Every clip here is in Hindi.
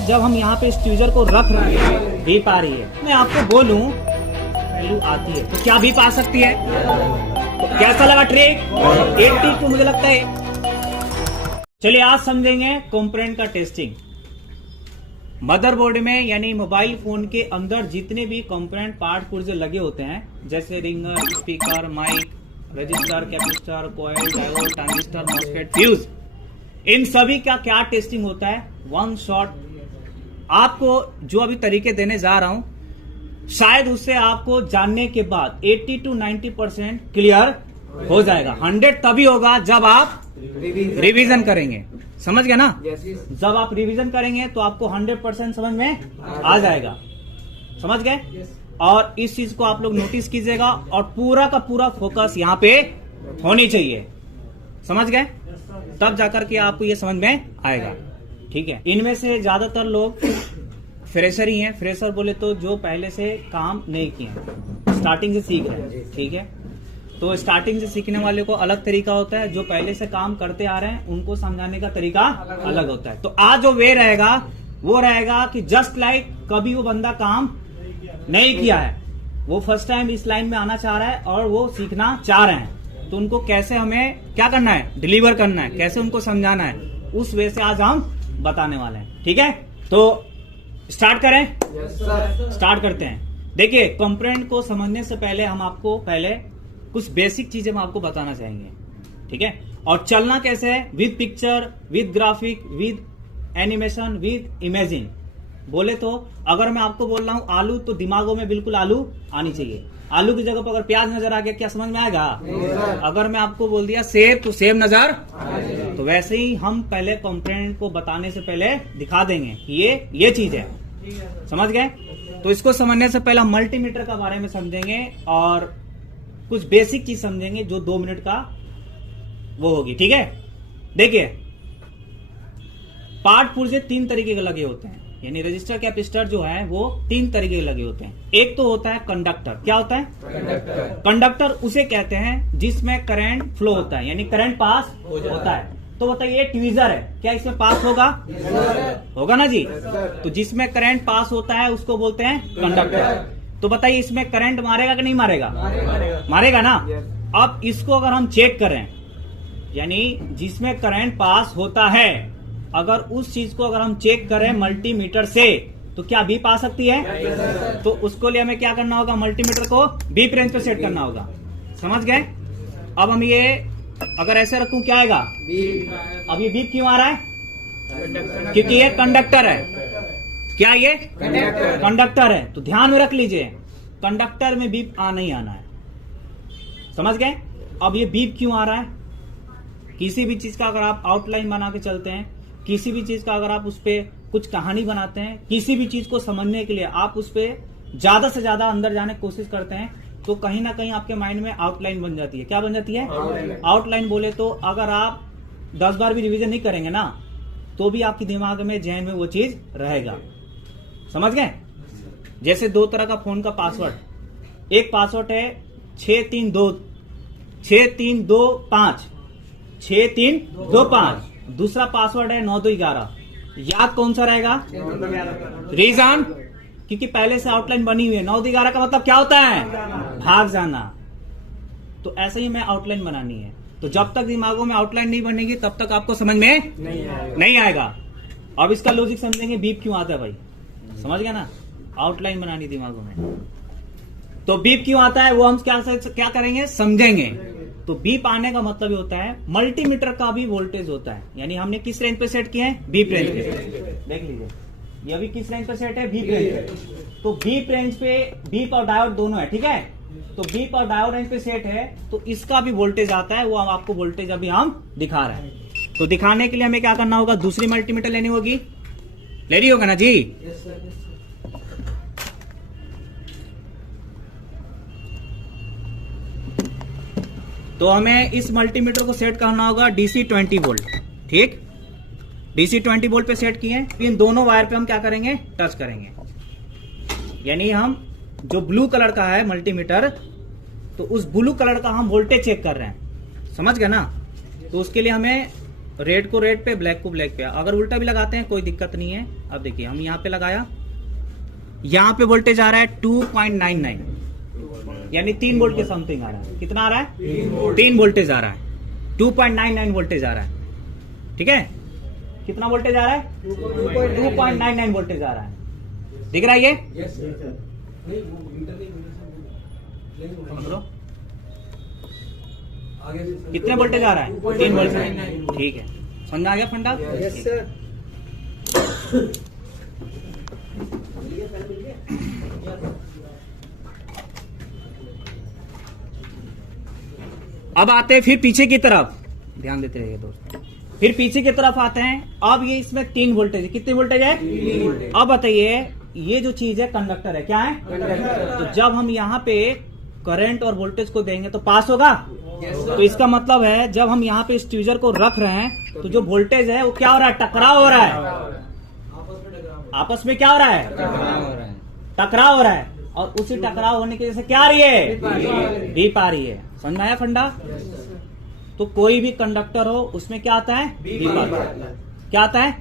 जब हम यहाँ पे इस ट्यूजर को रख रहे हैं, बीप आ रही है, मैं आपको बोलूं वैल्यू आती है, तो क्या बीप आ सकती है? तो कैसा लगा ट्रिक? 82 मुझे लगता है। चलिए आज समझेंगे कंपोनेंट का टेस्टिंग। मदरबोर्ड में यानी मोबाइल फोन के अंदर जितने भी कंपोनेंट पार्ट पुर्जे लगे होते हैं, जैसे ringer, speaker, mic, register, capacitor, coil, diode, transistor, MOSFET, fuse, इन सभी का क्या टेस्टिंग होता है? One shot. आपको जो अभी तरीके देने जा रहा हूं, शायद उससे आपको जानने के बाद 80 to 90% क्लियर हो जाएगा। 100 तभी होगा जब आप रिवीजन करेंगे। समझ गए ना? जब आप रिवीजन करेंगे तो आपको 100% समझ में आ जाएगा। समझ गए? और इस चीज को आप लोग नोटिस कीजिएगा और पूरा का पूरा फोकस यहाँ पे होनी चाहिए। समझ गए? तब जाकर के आपको ये समझ में आएगा। ठीक है। इनमें से ज्यादातर लोग फ्रेशर ही हैं। फ्रेशर बोले तो जो पहले से काम नहीं किए, स्टार्टिंग से सीख रहे हैं। ठीक है। तो स्टार्टिंग से सीखने वाले को अलग तरीका होता है, जो पहले से काम करते आ रहे हैं उनको समझाने का तरीका अलग होता है। तो आज जो वे रहेगा वो रहेगा कि जस्ट लाइक कभी वो बंदा काम नहीं किया है, वो फर्स्ट टाइम इस लाइन में आना चाह रहा है और वो सीखना चाह रहे हैं, तो उनको कैसे हमें क्या करना है, डिलीवर करना है, कैसे उनको समझाना है, उस वे से आज हम बताने वाले हैं। ठीक है। तो स्टार्ट करें? स्टार्ट करते हैं। देखिए, कंपोनेंट को समझने से पहले हम आपको पहले कुछ बेसिक चीजें हम आपको बताना चाहेंगे। ठीक है। और चलना कैसे है? With picture, with graphic, with animation, with imaging. बोले तो अगर मैं आपको बोल रहा हूं आलू, तो दिमागों में बिल्कुल आलू आनी चाहिए। आलू की जगह पर अगर प्याज नजर आ गया, क्या समझ में आएगा? अगर मैं आपको बोल दिया सेब, तो सेब नजर। तो वैसे ही हम पहले कंपोनेंट को बताने से पहले दिखा देंगे कि ये चीज है। समझ गए? तो इसको समझने से पहले हम मल्टीमीटर का बारे में समझेंगे और कुछ बेसिक चीज समझेंगे जो 2 मिनट का वो होगी। ठीक है। देखिए, पार्ट पुर्जे 3 तरीके के लगे होते हैं, यानी रजिस्टर कैपेसिटर जो है वो 3 तरीके के लगे होते हैं। एक तो होता है कंडक्टर। क्या होता है? कंडक्टर उसे कहते हैं जिसमें करंट फ्लो होता है, यानी करंट पास होता है। तो बताइए, ये ट्वीजर है, क्या इसमें पास होगा? होगा ना जी। तो जिसमें करंट पास होता है उसको बोलते हैं कंडक्टर। तो बताइए, इसमें करंट मारेगा कि नहीं मारेगा? मारेगा ना। अब इसको अगर हम चेक करें, यानी जिसमें करंट पास होता है, अगर उस चीज को अगर हम चेक करें मल्टीमीटर से, तो क्या बीप आ सकती है? तो उसको लिए हमें क्या करना होगा? मल्टीमीटर को बीप रेंज पे सेट करना होगा। समझ गए? अब हम ये अगर ऐसे रखूं, क्या आएगा? अब ये बीप क्यों आ रहा है? क्योंकि ये कंडक्टर है। क्या ये कंडक्टर है? तो ध्यान में रख लीजिए, कंडक्टर में बीप नहीं आना है। समझ गए? अब ये बीप क्यों आ रहा है? किसी भी चीज का अगर आप आउटलाइन बना के चलते हैं, किसी भी चीज का अगर आप उस पर कुछ कहानी बनाते हैं, किसी भी चीज को समझने के लिए आप उस पर ज्यादा से ज्यादा अंदर जाने की कोशिश करते हैं, तो कहीं ना कहीं आपके माइंड में आउटलाइन बन जाती है। क्या बन जाती है? आउटलाइन बोले तो अगर आप 10 बार भी रिवीजन नहीं करेंगे ना, तो भी आपके दिमाग में, जहन में वो चीज रहेगा। समझ गए? जैसे 2 तरह का फोन का पासवर्ड, एक पासवर्ड है 6325, 6325, दूसरा पासवर्ड है 9211। याद कौन सा रहेगा? रीजन, क्योंकि पहले से आउटलाइन बनी हुई है। 9211 का मतलब क्या होता है? भाग जाना। तो ऐसे ही हमें आउटलाइन बनानी है। तो जब तक दिमागों में आउटलाइन नहीं बनेगी तब तक आपको समझ में नहीं आएगा। अब इसका लॉजिक समझेंगे, बीप क्यों आता है भाई। समझ गया ना? आउटलाइन बनानी दिमागों में, तो बीप क्यों आता है वो हम क्या करेंगे, समझेंगे। तो बीप आने का मतलब ये होता है, मल्टीमीटर का भी वोल्टेज होता है, यानी हमने किस रेंज पे सेट किए हैं? बीप रेंज पे। देख लीजिए, ये अभी किस रेंज पे सेट है? बीप रेंज पे। तो बीप रेंज पे बीप और डायोड दोनों है। ठीक है। तो बीप और डायोड रेंज पे सेट है, तो इसका भी वोल्टेज आता है। वो आपको वोल्टेज अभी हम दिखा रहे हैं। तो दिखाने के लिए हमें क्या करना होगा? दूसरी मल्टीमीटर लेनी होगी। लेनी होगा ना जी? तो हमें इस मल्टीमीटर को सेट करना होगा DC 20 वोल्ट। ठीक, DC 20 वोल्ट पे सेट किए। इन दोनों वायर पे हम क्या करेंगे? टच करेंगे। यानी हम जो ब्लू कलर का है मल्टीमीटर, तो उस ब्लू कलर का हम वोल्टेज चेक कर रहे हैं। समझ गए ना? तो उसके लिए हमें रेड को रेड पे, ब्लैक को ब्लैक पे। अगर उल्टा भी लगाते हैं कोई दिक्कत नहीं है, अब देखिए हम यहाँ पे लगाया, यहाँ पे वोल्टेज आ रहा है 2.99, यानी 3 वोल्ट के समथिंग आ रहा है। कितना आ रहा है? 3 वोल्टेज आ रहा है, 2.99 वोल्टेज आ रहा है। ठीक है, कितना वोल्टेज आ रहा है? 2.99 वोल्टेज आ रहा है। दिख रहा है ये? कितने वोल्टेज आ रहा है? 3 वोल्टेज। ठीक है, समझ आ गया फंडा? Yes sir. अब आते हैं फिर पीछे की तरफ, ध्यान देते रहिए दोस्त। फिर पीछे की तरफ आते हैं। अब ये इसमें 3 वोल्टेज है। कितने वोल्टेज है? 3 वोल्टेज। अब बताइए, ये जो चीज है कंडक्टर है, क्या है? कंडक्टर। तो जब हम यहाँ पे करंट और वोल्टेज को देंगे तो पास होगा। तो इसका मतलब है जब हम यहाँ पे इस ट्यूजर को रख रहे हैं तो जो वोल्टेज है वो क्या हो रहा है? टकराव हो रहा है। आपस में क्या हो रहा है? टकराव हो रहा है। और उसी टकराव होने की वजह से क्या आ रही है? बीप आ रही है। समझ में आया फंडा? तो कोई भी कंडक्टर हो उसमें क्या आता है? बीप आता है। क्या आता है?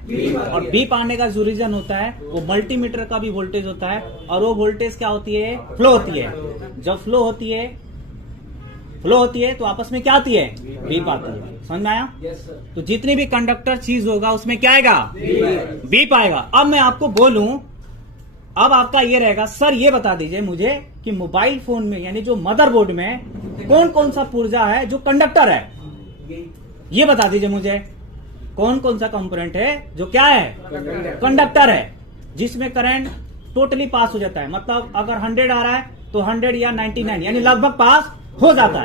और बीप आने का जो रीजन होता है वो मल्टीमीटर का भी वोल्टेज होता है, और वो वोल्टेज क्या होती है? फ्लो होती है। जब फ्लो होती है तो आपस में क्या आती है? बीप आती है। समझ में आया? तो जितनी भी कंडक्टर चीज होगा उसमें क्या आएगा? बीप आएगा। अब मैं आपको बोलूं, अब आपका ये रहेगा, सर ये बता दीजिए मुझे कि मोबाइल फोन में यानी जो मदरबोर्ड में कौन कौन सा पुर्जा है जो कंडक्टर है? ये बता दीजिए मुझे, कौन कौन सा कंपोनेंट है जो क्या है? कंडक्टर है, जिसमें करंट टोटली पास हो जाता है। मतलब अगर 100 आ रहा है तो 100 या 99 यानी लगभग पास हो जाता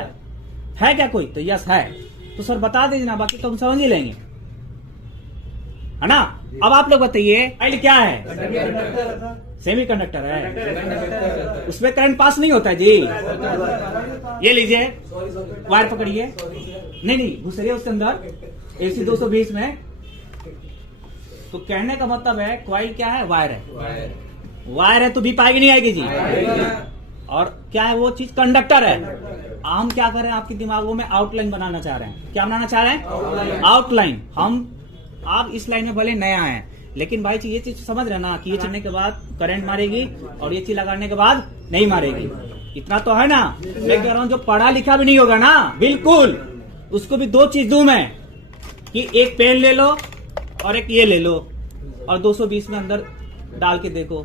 है क्या कोई? तो यस है। तो सर बता दीजिए ना, बाकी तो हम समझ ही लेंगे, है ना? अब आप लोग बताइए, कॉइल क्या है? सेमी कंडक्टर है, उसमें करंट पास नहीं होता है जी। ये लीजिए, वायर पकड़िए, नहीं घुसरिए उसके अंदर AC 220 में। तो कहने का मतलब है कॉइल क्या है? वायर है। वायर है तो बीप आएगी नहीं आएगी जी? और क्या है वो चीज? कंडक्टर है। हम क्या कर रहे हैं, आपके दिमागों में आउटलाइन बनाना चाह रहे हैं। क्या बनाना चाह रहे हैं? आउटलाइन। आप इस लाइन में भले नया है, लेकिन भाई ये चीज समझ रहे ना कि ये चढ़ने के बाद करंट मारेगी और ये चीज लगाने के बाद नहीं मारेगी। इतना तो है ना? मैं कह रहा हूँ जो पढ़ा लिखा भी नहीं होगा ना, बिल्कुल उसको भी 2 चीज दूं मैं, कि एक पेन ले लो और एक ये ले लो और 220 में अंदर डाल के देखो,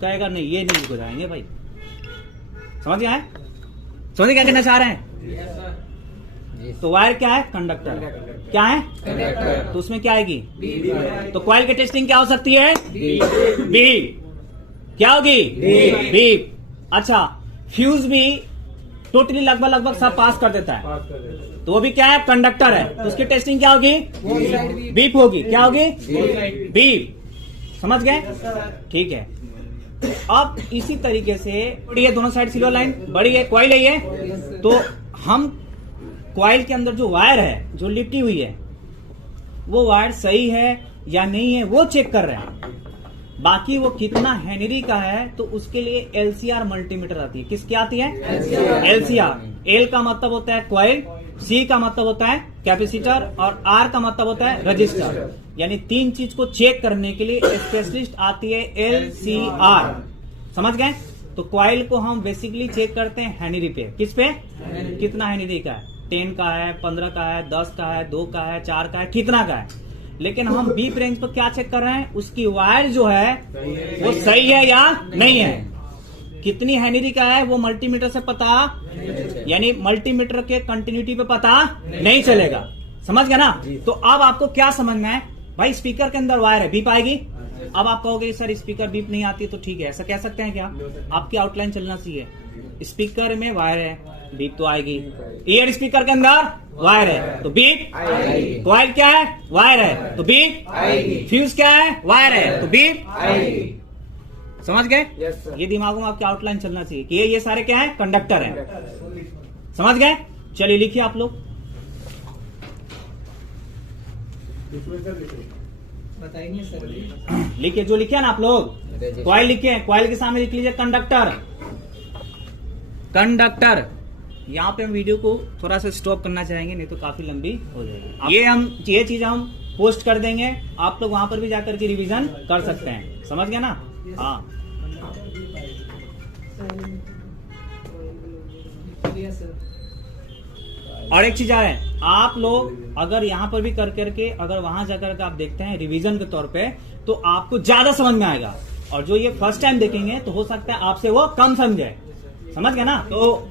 कहेगा नहीं ये नहीं हो जाएंगे भाई। समझ गया है? समझ क्या कहना चाह रहे हैं? तो वायर क्या है? कंडक्टर। क्या है? कंडक्टर। तो उसमें क्या आएगी? तो कॉइल की टेस्टिंग क्या हो सकती है? बीप। क्या होगी? बीप। अच्छा, फ्यूज भी टोटली लगभग सब पास कर देता है, तो वो भी क्या है? कंडक्टर है। तो उसकी टेस्टिंग क्या होगी? बीप होगी। क्या होगी? बीप। समझ गए? ठीक है। अब इसी तरीके से बड़ी है, दोनों साइड सिल्वर लाइन बड़ी है, कॉइल है ये। तो हम कॉइल के अंदर जो वायर है जो लिपटी हुई है, वो वायर सही है या नहीं है वो चेक कर रहे हैं। बाकी वो कितना हेनरी का है तो उसके लिए LCR मल्टीमीटर आती है। किसकी आती है? LCR। L का मतलब होता है कॉइल, C का मतलब होता है कैपेसिटर और R का मतलब होता है रजिस्टर। यानी 3 चीज को चेक करने के लिए स्पेशलिस्ट आती है LCR। समझ गए? तो कॉइल को हम बेसिकली चेक करते हैं हेनरी पे। किस पे? कितना हेनरी का है? 10 का है, 15 का है, 10 का है, 2 का है, 4 का है, कितना का है। लेकिन हम बीप रेंज पर क्या चेक कर रहे हैं? उसकी वायर जो है वो सही है या नहीं है। कितनी हेनरी का है वो मल्टीमीटर से पता, यानी मल्टीमीटर के कंटिन्यूटी पे पता नहीं चलेगा। समझ गया ना? तो अब आपको क्या समझना है भाई, स्पीकर के अंदर वायर है, बीप आएगी। अब आप कहोगे सर स्पीकर बीप नहीं आती, तो ठीक है, ऐसा कह सकते हैं क्या? आपकी आउटलाइन चलना चाहिए। स्पीकर में वायर है, बीप तो आएगी। ईयर स्पीकर के अंदर वायर है तो बीप आएगी। कॉइल क्या है? वायर है तो बीप आएगी। फ्यूज क्या है? वायर है तो बीप आएगी। समझ गए? ये दिमागों में आपकी आउटलाइन चलना चाहिए कि ये सारे क्या है? कंडक्टर हैं। समझ गए? चलिए लिखिए आप लोग, बताएंगे सर। लिखिए जो लिखे ना आप लोग। कॉइल लिखे, कॉइल के सामने लिख लीजिए कंडक्टर। कंडक्टर। यहाँ पे हम वीडियो को थोड़ा सा स्टॉप करना चाहेंगे, नहीं तो काफी लंबी हो जाएगी। ये चीज हम पोस्ट कर देंगे, आप लोग वहां पर भी जाकर के रिवीजन कर सकते हैं। समझ गया ना? हाँ, यस सर। और एक चीज है, आप लोग अगर यहाँ पर भी कर करके अगर वहां जाकर के आप देखते हैं रिवीजन के तौर पे, तो आपको ज्यादा समझ में आएगा। और जो ये फर्स्ट टाइम देखेंगे तो हो सकता है आपसे वो कम समझे। समझ गए ना? तो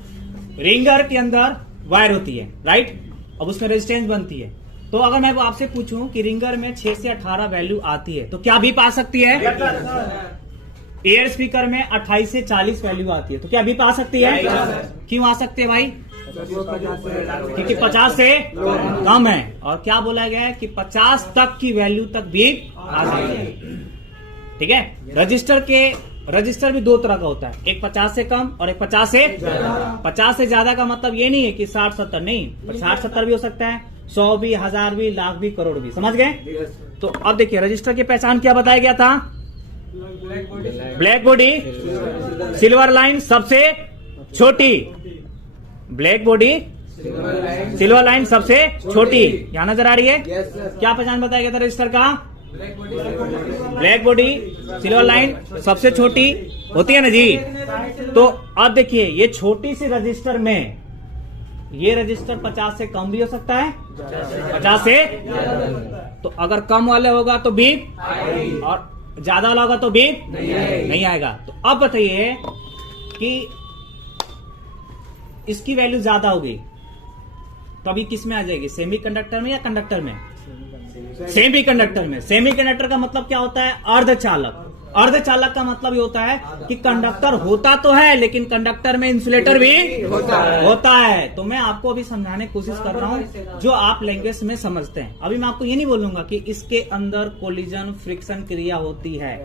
रिंगर के अंदर वायर होती है, राइट? अब उसमें रेजिस्टेंस बनती है। तो अगर मैं आपसे पूछूं कि रिंगर में 6 से 18 वैल्यू आती है तो क्या बीप आ सकती है? एयर स्पीकर में 28 से 40 वैल्यू आती है तो क्या बीप आ सकती है? क्यों आ सकती है भाई? क्योंकि 50 से कम है। और क्या बोला गया है कि 50 तक की वैल्यू तक बीप आ सकती है। ठीक है? रजिस्टर भी दो तरह का होता है, एक 50 से कम और एक 50 से ज्यादा। 50 से ज्यादा का मतलब ये नहीं है कि 60-70 नहीं, 60-70 भी हो सकता है, 100 भी, 1000 भी, लाख भी, करोड़ भी। समझ गए? तो अब देखिए रजिस्टर की पहचान क्या बताया गया था? ब्लैक बॉडी, सिल्वर लाइन सबसे छोटी, ब्लैक बॉडी, सिल्वर लाइन सबसे छोटी। यहां नजर आ रही है? क्या पहचान बताया गया था रजिस्टर का? ब्लैक बॉडी, सिल्वर लाइन सबसे छोटी होती है ना जी। तो अब देखिए ये छोटी सी रजिस्टर में ये रजिस्टर 50 से कम भी हो सकता है, 50 से, तो अगर कम वाले होगा तो बीप और ज्यादा वाला होगा तो बीप नहीं आएगा। तो अब बताइए कि इसकी वैल्यू ज्यादा होगी तो अभी किस में आ जाएगी? सेमीकंडक्टर में या कंडक्टर में? सेमीकंडक्टर में। सेमीकंडक्टर का मतलब क्या होता है? अर्धचालक। अर्धचालक का मतलब ये होता है कि कंडक्टर होता तो है लेकिन कंडक्टर में इंसुलेटर भी होता है। तो मैं आपको अभी समझाने की कोशिश कर रहा हूं जो आप लैंग्वेज में समझते हैं। अभी मैं आपको ये नहीं बोलूंगा कि इसके अंदर कोलिजन फ्रिक्शन क्रिया होती है,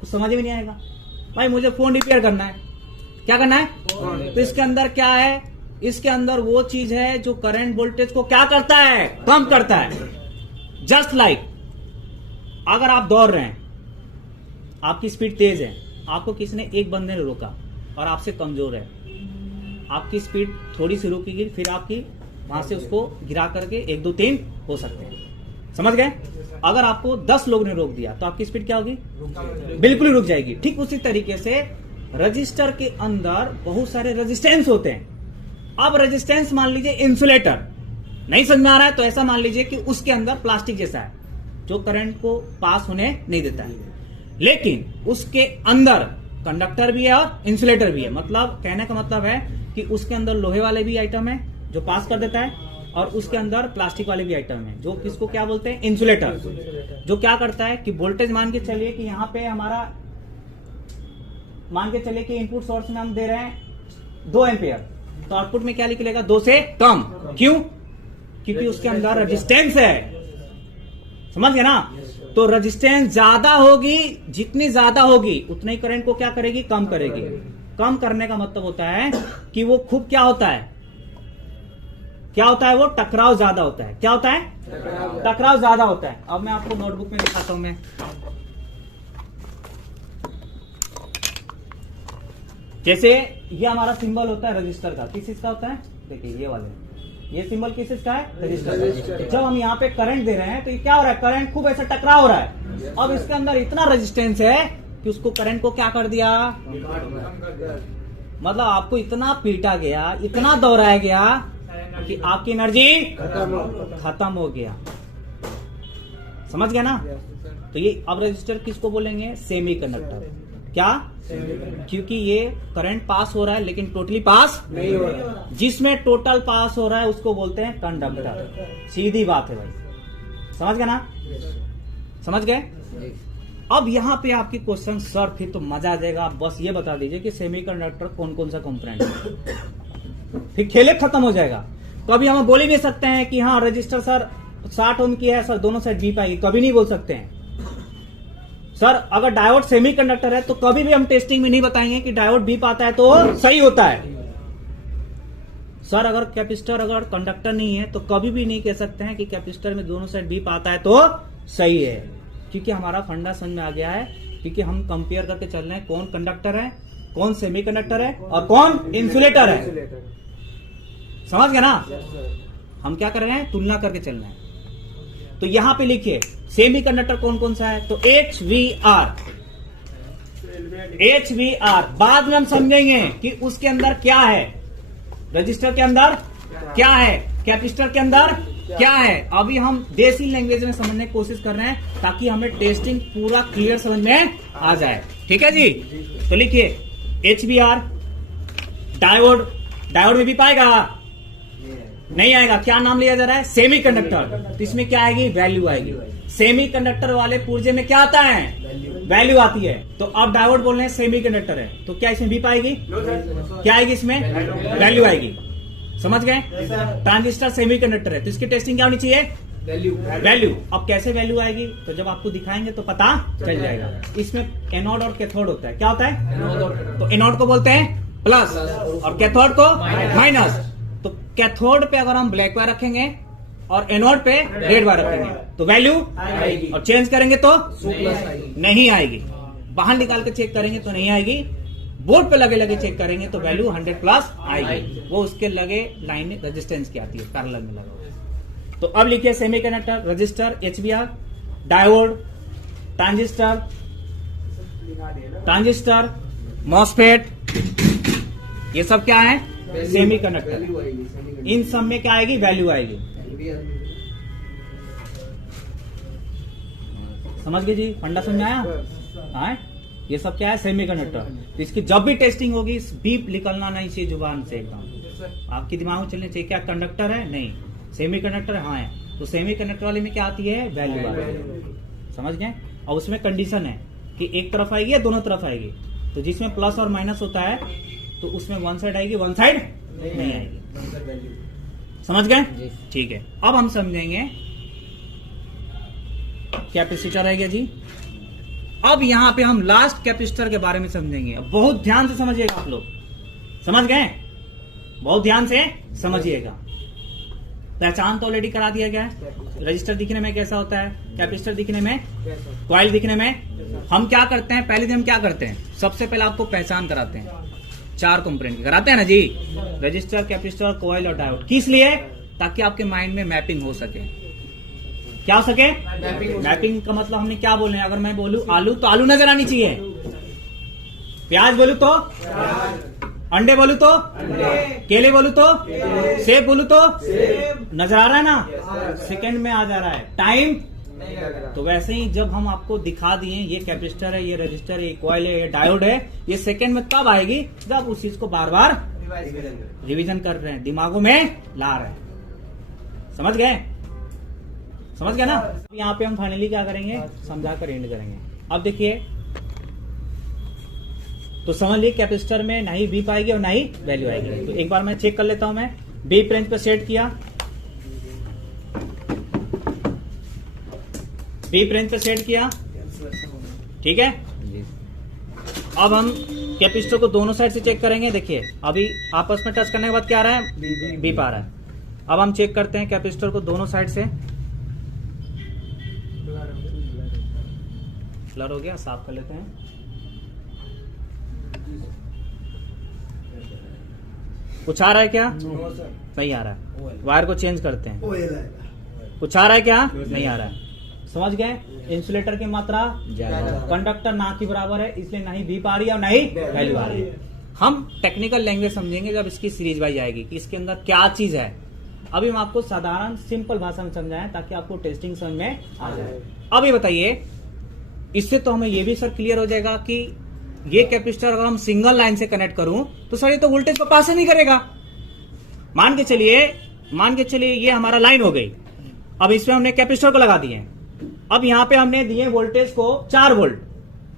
तो समझ में नहीं आएगा। भाई मुझे फोन रिपेयर करना है, क्या करना है? तो इसके अंदर क्या है? इसके अंदर वो चीज है जो करंट वोल्टेज को क्या करता है? कम करता है। जस्ट लाइक अगर आप दौड़ रहे हैं, आपकी स्पीड तेज है, आपको किसी ने एक बंदे ने रोका और आपसे कमजोर है, आपकी स्पीड थोड़ी सी रुकेगी, फिर आपकी वहां से उसको गिरा करके 1 2 3 हो सकते हैं। समझ गए? अगर आपको 10 लोग ने रोक दिया तो आपकी स्पीड क्या होगी? बिल्कुल ही रुक जाएगी। ठीक उसी तरीके से रजिस्टर के अंदर बहुत सारे रेजिस्टेंस होते हैं। अब रेजिस्टेंस मान लीजिए इंसुलेटर, नहीं समझ में आ रहा है तो ऐसा मान लीजिए कि उसके अंदर प्लास्टिक जैसा है जो करंट को पास होने नहीं देता है, लेकिन उसके अंदर कंडक्टर भी है और इंसुलेटर भी है। मतलब कहने का मतलब है कि उसके अंदर लोहे वाले भी आइटम है जो पास कर देता है और उसके अंदर प्लास्टिक वाले भी आइटम है जो किसको क्या बोलते हैं? इंसुलेटर। जो क्या करता है कि वोल्टेज मान के चलिए कि यहाँ पे हमारा मान के चलिए कि इनपुट सोर्स में हम दे रहे हैं 2 एम्पियर, तो आउटपुट में क्या निकलेगा? 2 से कम। क्यों? क्योंकि उसके अंदर रेजिस्टेंस है। समझ गए ना? तो रेजिस्टेंस ज्यादा होगी, जितनी ज्यादा होगी उतने ही करंट को क्या करेगी? कम करेगी। कम करने का मतलब होता है कि वो खूब क्या होता है? क्या होता है? वो टकराव ज्यादा होता है। क्या होता है? टकराव ज्यादा होता है। अब मैं आपको नोटबुक में दिखाता हूं। मैं जैसे ये हमारा सिंबल होता है रजिस्टर का, किस चीज का होता है? देखिए ये वाले, ये सिंबल किस चीज का है? रजिस्टर। जब हम यहाँ पे करंट दे रहे हैं तो ये क्या हो रहा है? करंट खूब ऐसा टकराव हो रहा है। अब इसके अंदर इतना रेजिस्टेंस है कि उसको करंट को क्या कर दिया? मतलब आपको इतना पीटा गया, इतना दोहराया गया कि आपकी एनर्जी खत्म हो गया। समझ गया ना? तो ये अब रजिस्टर किसको बोलेंगे? Semi conductor. क्या? क्योंकि ये करंट पास हो रहा है लेकिन टोटली पास नहीं हो रहा है। जिसमें टोटल पास हो रहा है उसको बोलते हैं कंडक्टर। सीधी बात है भाई। समझ गए ना? समझ गए? अब यहाँ पे आपकी क्वेश्चन, सर फिर तो मजा आ जाएगा, आप बस ये बता दीजिए कि सेमीकंडक्टर कौन कौन सा कंपोनेंट है, फिर खेले खत्म हो जाएगा। कभी हम बोल ही नहीं सकते हैं कि हाँ रजिस्टर सर 60 ओम की है सर, दोनों साइड बीप आएगी, कभी नहीं बोल सकते हैं। सर अगर डायोड सेमीकंडक्टर है तो कभी भी हम टेस्टिंग में नहीं बताएंगे कि डायोड बीप आता है तो सही होता है। सर अगर कैपेसिटर अगर कंडक्टर नहीं है तो कभी भी नहीं कह सकते हैं कि कैपेसिटर में दोनों साइड बीप आता है तो सही है, क्योंकि हमारा फंडा समझ में आ गया है। क्योंकि हम कंपेयर करके चल रहे हैं कौन कंडक्टर है, कौन सेमीकंडक्टर है और कौन इंसुलेटर है। समझ गए ना? हम क्या कर रहे हैं? तुलना करके चल रहे हैं। तो यहां पे लिखिए सेमीकंडक्टर कौन कौन सा है, तो HVR HVR बाद में हम समझेंगे कि उसके अंदर क्या है, रजिस्टर के अंदर क्या है, कैपेसिटर के अंदर क्या है। अभी हम देसी लैंग्वेज में समझने की कोशिश कर रहे हैं ताकि हमें टेस्टिंग पूरा क्लियर समझ में आ जाए। ठीक है जी, तो लिखिए HVR, डायोड, डायोड में भी पाएगा नहीं आएगा, क्या नाम लिया जा रहा है, सेमी कंडक्टर। तो इसमें क्या आएगी, वैल्यू आएगी। सेमी कंडक्टर वाले पुर्जे में क्या आता है, वैल्यू आती है। तो अब डायोड बोल रहे हैं सेमी कंडक्टर है, तो क्या इसमें भी पाएगी, क्या आएगी, इसमें वैल्यू आएगी। समझ गए, ट्रांजिस्टर सेमी कंडक्टर है तो इसकी टेस्टिंग क्या होनी चाहिए, वैल्यू। अब कैसे वैल्यू आएगी, तो जब आपको दिखाएंगे तो पता चल जाएगा। इसमें एनोड और कैथोड होता है, क्या होता है, तो एनोड को बोलते हैं प्लस और कैथोड को माइनस। तो कैथोड पे अगर हम ब्लैक वायर रखेंगे और एनोड पे रेड वायर रखेंगे तो वैल्यू आएगी, और चेंज करेंगे तो नहीं आएगी। बाहर निकाल के चेक करेंगे तो नहीं आएगी, बोर्ड पे लगे लगे चेक करेंगे तो वैल्यू 100 प्लस आएगी। वो उसके लगे लाइन रेजिस्टेंस की आती है, पैरेलल में लगा हुआ। तो अब लिखिए semiconductor, register, HVR, diode, transistor, transistor, MOSFET, ये सब क्या है, सेमीकंडक्टर। इन सब में क्या आएगी, वैल्यू आएगी। समझ गए जी, फंडा समझ आया। हाँ, ये सब क्या है, सेमीकंडक्टर। तो इसकी जब भी टेस्टिंग होगी बीप निकलना नहीं चाहिए जुबान से, एकदम आपके दिमाग में चलने चाहिए क्या कंडक्टर है, नहीं सेमीकंडक्टर हाँ है। तो सेमीकंडक्टर वाले में क्या आती है, वैल्यू आती है। समझ गए, और उसमें कंडीशन है कि एक तरफ आएगी या दोनों तरफ आएगी। तो जिसमें प्लस और माइनस होता है तो उसमें वन साइड आएगी, वन साइड नहीं आएगी। समझ गए, ठीक है। अब हम समझेंगे कैपेसिटर है क्या जी। अब यहां पे हम लास्ट कैपेसिटर के बारे में समझेंगे। बहुत ध्यान से समझिएगा आप लोग, समझ गए, बहुत ध्यान से समझिएगा। पहचान तो ऑलरेडी करा दिया गया है। रजिस्टर दिखने में कैसा होता है, कैपेसिटर दिखने में, कॉइल दिखने में। हम क्या करते हैं, पहले दिन हम क्या करते हैं, सबसे पहले आपको पहचान कराते हैं, 4 कंपोनेंट की कराते हैं ना जी, रजिस्टर, कैपेसिटर, कॉइल और डायोड। किस लिए, ताकि आपके माइंड में मैपिंग हो सके। क्या हो सके, मैपिंग का मतलब हमने क्या बोले, अगर मैं बोलूं आलू तो आलू नजर आनी चाहिए, प्याज बोलूं तो, अंडे बोलूं तो, केले बोलूं तो, सेब बोलूं तो, नजर आ रहा है ना, सेकंड में आ जा रहा है, टाइम। तो वैसे ही जब हम आपको दिखा दिए ये कैपेसिटर है, ये रजिस्टर है, ये कॉइल है, ये डायोड है, ये सेकंड में कब आएगी, जब उस चीज को बार बार रिवीजन कर रहे हैं, दिमागों में ला रहे हैं। समझ गए, समझ गया ना। यहाँ पे हम फाइनली क्या करेंगे, समझा कर एंड करेंगे। अब देखिए, तो समझ लीजिए कैपेसिटर में ना ही बीप आएगी और ना ही वैल्यू आएगी। तो एक बार मैं चेक कर लेता हूं, मैं बीप रेंज पे सेट किया, बीप रेंज पे सेट किया, ठीक है। अब हम कैपेसिटर को दोनों साइड से चेक करेंगे। देखिए अभी आपस में टच करने के बाद क्या आ रहा है, बीप आ रहा है। अब हम चेक करते हैं कैपेसिटर को दोनों साइड से। ब्लर हो गया, साफ कर लेते हैं। कुछ आ रहा है क्या, नहीं आ रहा है। वायर को चेंज करते हैं, कुछ आ रहा है क्या, नहीं आ रहा है। समझ गए, इंसुलेटर की मात्रा ज्यादा, कंडक्टर ना के बराबर है, इसलिए ना ही बीप आ रही है और ना ही वैल्यू आ रही है। हम टेक्निकल लैंग्वेज समझेंगे जब इसकी सीरीज वाइज आएगी कि इसके अंदर क्या चीज है। अभी हम आपको साधारण सिंपल भाषा में समझाएं ताकि आपको टेस्टिंग समझ में आ जाए। अब ये बताइए, इससे तो हमें ये भी सर क्लियर हो जाएगा कि ये कैपेसिटर अगर हम सिंगल लाइन से कनेक्ट करूं तो सर ये तो वोल्टेज को पास ही नहीं करेगा। मान के चलिए ये हमारा लाइन हो गई। अब इसमें हमने कैपेसिटर को लगा दिए। अब यहां पे हमने दिए वोल्टेज को 4 वोल्ट।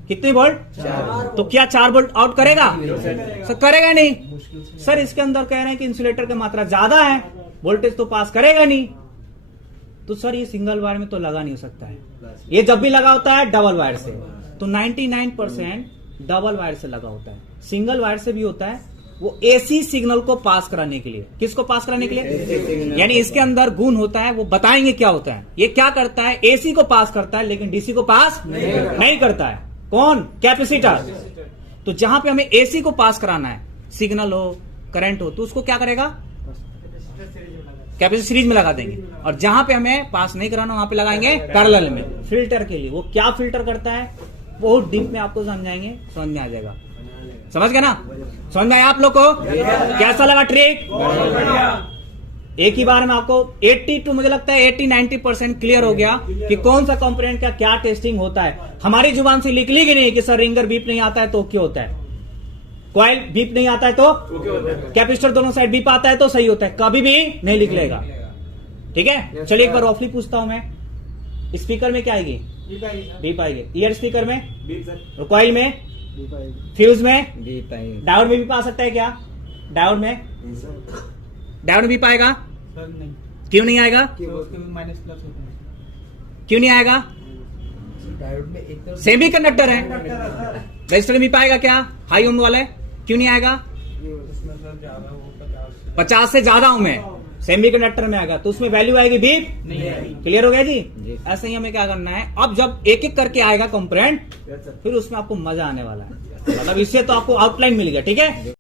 कितने वोल्ट, 4। तो क्या 4 वोल्ट आउट करेगा, सर करेगा नहीं। सर इसके अंदर कह रहे हैं कि इंसुलेटर की मात्रा ज्यादा है, वोल्टेज तो पास करेगा नहीं। तो सर ये सिंगल वायर में तो लगा नहीं हो सकता है, ये जब भी लगा होता है डबल वायर से। तो 99% डबल वायर से लगा होता है। सिंगल वायर से भी होता है, वो एसी सिग्नल को पास कराने के लिए। किसको पास कराने के लिए, यानी इसके अंदर गुण होता है, वो बताएंगे क्या होता है। ये क्या करता है, एसी को पास करता है लेकिन डीसी को पास नहीं करता है। कौन, कैपेसिटर। तो जहां पे हमें एसी को पास कराना है, सिग्नल हो, करंट हो, तो उसको क्या करेगा, कैपेसिटर सीरीज में लगा देंगे। और जहां पे हमें पास नहीं कराना वहां पे लगाएंगे पैरेलल में। फिल्टर के लिए वो क्या फिल्टर करता है, बहुत डीप में आपको समझाएंगे, समझ में आ जाएगा। समझ गए ना? समझ में आया आप लोग को? कैसा लगा ट्रिक? एक ही बार में आपको 80 टू मुझे लगता है 80-90% क्लियर हो गया कि कौन सा कंपोनेंट का क्या टेस्टिंग होता है। हमारी जुबान से लिख ली कि नहीं कि सर रिंगर बीप नहीं आता है तो क्या होता है, कॉइल बीप नहीं आता है तो, कैपेसिटर दोनों साइड बीप आता है तो सही होता है, कभी भी नहीं लिख लेगा। ठीक है, चलिए एक बार रफली पूछता हूं मैं। स्पीकर में क्या आएगी? बीप आएगी। ईयर स्पीकर में, कॉइल में, फ्यूज में, डायोड में भी पा सकता है क्या? डायोड में, डायोड में भी पाएगा? सर नहीं, क्यों नहीं आएगा? उसके में माइनस प्लस होता है। क्यों नहीं आएगा? डायोड में एक तरफ सेमी कंडक्टर है, रजिस्टर में भी पाएगा क्या? हाई ओम वाला है, क्यों नहीं आएगा? उसमें सर ज्यादा वो 50 से ज्यादा ओम है, सेमी कंडक्टर में आएगा तो उसमें वैल्यू आएगी बीप नहीं आएगी। क्लियर हो गया जी? ऐसे ही हमें क्या करना है, अब जब एक एक करके आएगा कंपोनेंट फिर उसमें आपको मजा आने वाला है। मतलब इससे तो आपको आउटलाइन मिल गया। ठीक है।